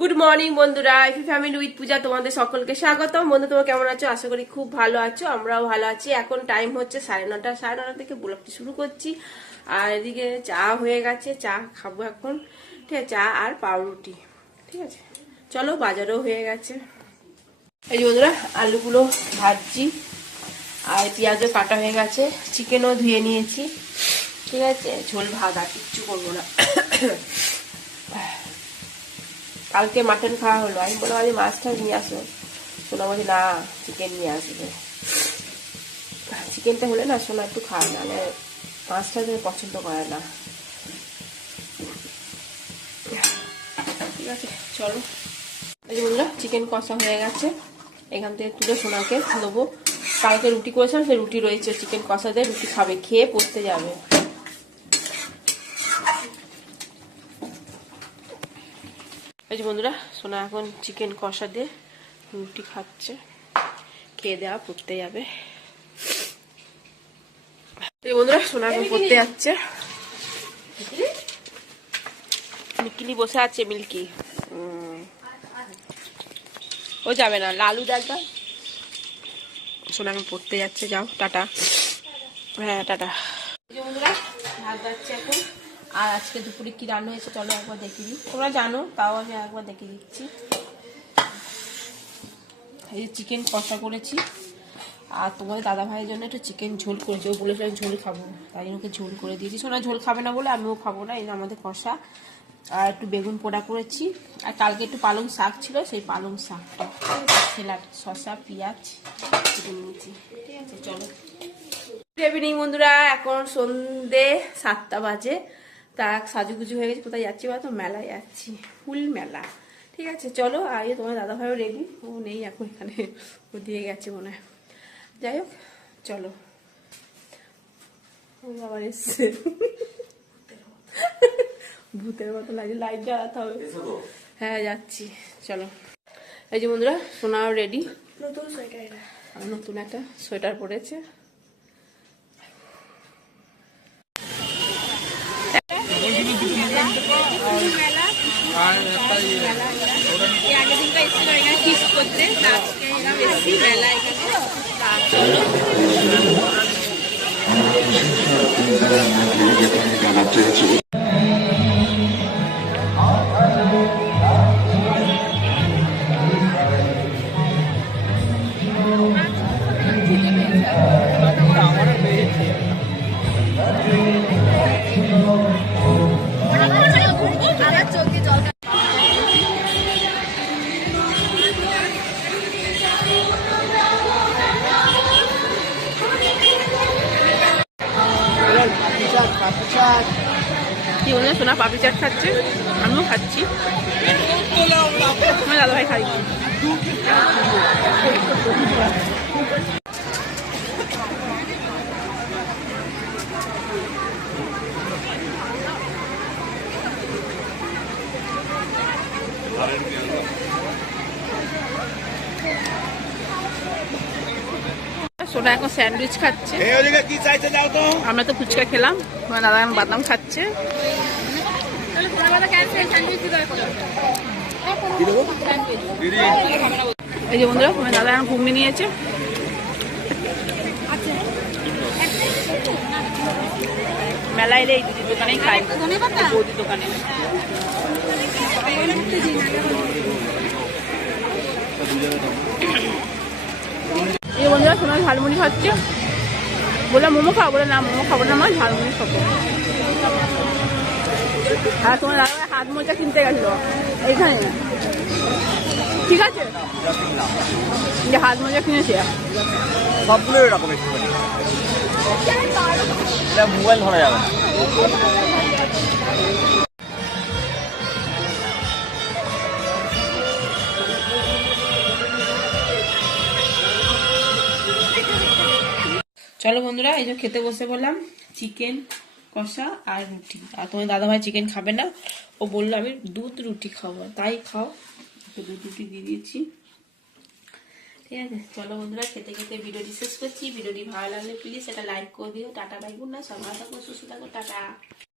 Good morning বন্ধুরা, এফি family with পূজা তোমাদের সকলকে স্বাগতম। বন্ধু তোমরা কেমন আছো? আশা করি খুব ভালো আছো, আমরাও ভালো আছি। এখন টাইম হচ্ছে 9:30, 9:30 থেকে ব্লগটি শুরু করছি। আর এদিকে চা হয়ে গেছে, চা খাবো এখন। ঠিক আছে, চা আর পাউরুটি। ঠিক আছে, চলো বাজারও হয়ে গেছে। এই যে বন্ধুরা, আলুগুলো ভাজছি আর পেঁয়াজও কাটা হয়ে গেছে, চিকেনও ধুয়ে নিয়েছি। ঠিক আছে, ঝোল ভাত আর কিচ্ছু করবো না। কালকে মাটন খাওয়া হলো, আমি বললাম আজ মাছটা নিয়ে আসো, সোনা বলছে না চিকেন নিয়ে আসবে। চিকেনটা হলে না সোনা একটু খায়, নাহলে মাছটা পছন্দ করে না। ঠিক আছে চলো। এই যে বন্ধুরা, চিকেন কষা হয়ে গেছে, এখান থেকে তুলে সোনাকে দেবো। কালকে রুটি করেছিলাম, সেই রুটি রয়েছে, চিকেন কষা দিয়ে রুটি খাবে, খেয়ে পড়তে যাবে। এই যে বন্ধুরা, সোনা এখন চিকেন কষা দিয়ে রুটি খাচ্ছে, খেয়ে দেওয়া পড়তে যাবে। এই বন্ধুরা, সোনা এখন পড়তে যাচ্ছে। মিল্কি বসে আছে, মিল্কি ও যাবে না, লালু দেখা। সোনা এখন পড়তে যাচ্ছে, যাও টাটা। হ্যাঁ টাটা। এই যে বন্ধুরা, ভাত যাচ্ছে এখন। আর আজকে দুপুরে কি রান্না হয়েছে চলো একবার দেখিয়ে দিই, তোমরা জানো তাও আমি একবার দেখিয়ে দিচ্ছি। এই যে চিকেন কষা করেছি, আর তোমাদের দাদা ভাইয়ের জন্য একটু চিকেন ঝোল করেছি। ও বলেছিল আমি ঝোল খাবো, তাই জন্য ওকে ঝোল করে দিয়েছি। সোনা ঝোল খাবে না বলে আমিও খাবো না, এই আমাদের কষা। আর একটু বেগুন পোড়া করেছি, আর কালকে একটু পালং শাক ছিল, সেই পালং শাকটা সেলাড, শসা পেঁয়াজ কেটে নিয়েছি। ঠিক আছে চলো। গুড ইভিনিং বন্ধুরা, এখন সন্ধে 7টা বাজে। তা সাজুগুজু হয়ে গেছে। কোথায় যাচ্ছি বলো তো? মেলায় যাচ্ছি, ফুল মেলা। ঠিক আছে চলো। আর তোমার দাদা ভাইও রেডি, ও নেই এখন এখানে, ও দিয়ে গেছে মনে হয়। যাই হোক চলো। আবার এসছে, ভূতের মতো লাগে, লাইট জ্বালাতে হবে। হ্যাঁ যাচ্ছি চলো। এই যে বন্ধুরা, সোনাও রেডি, নতুন সোয়েটার, নতুন একটা সোয়েটার পরেছে। কি বলছে সোনা? পাপড়ি চাট খাচ্ছে, আমিও খাচ্ছি, আমার দাদা ভাই খাই। সোনা এখন স্যান্ডউইচ খাচ্ছে, আমরা তো ফুচকা খেলাম, দাদা এখন বাদাম খাচ্ছে। এই যে বন্ধুরা, তোমার দাদা এখন ঘুগনি নিয়েছে। মেলায় এলে এই দিদির দোকানেই খাই, বৌদির দোকানে। এই বন্ধুরা, সোনা ঝালমুড়ি খাচ্ছে, বলে মোমো খাবো, বলে না মোমো খাবো না, আমার ঝালমুড়ি খাবো। আর তোমার দাদা হাত মোজা কিনতে গেছিল এইখানে, ঠিক আছে, যে হাত মোজা কিনেছে সবগুলো এরকম একটুখানি, মোবাইল ধরা যাবে না। চলো বন্ধুরা, এই যে খেতে বসে বললাম, চিকেন কষা আর রুটি। আর তোমার দাদা ভাই চিকেন খাবে না, ও বললো আমি দুধ রুটি খাবো, তাই খাও, দুধ রুটি দিয়ে দিয়েছি। ঠিক আছে চলো বন্ধুরা, খেতে খেতে ভিডিওটি শেষ করছি। ভিডিওটি ভালো লাগলে প্লিজ এটা লাইক করে দিও। টাটা বাই, গুড নাইট, সবাই থাকো সুস্থ থাকো, টাটা।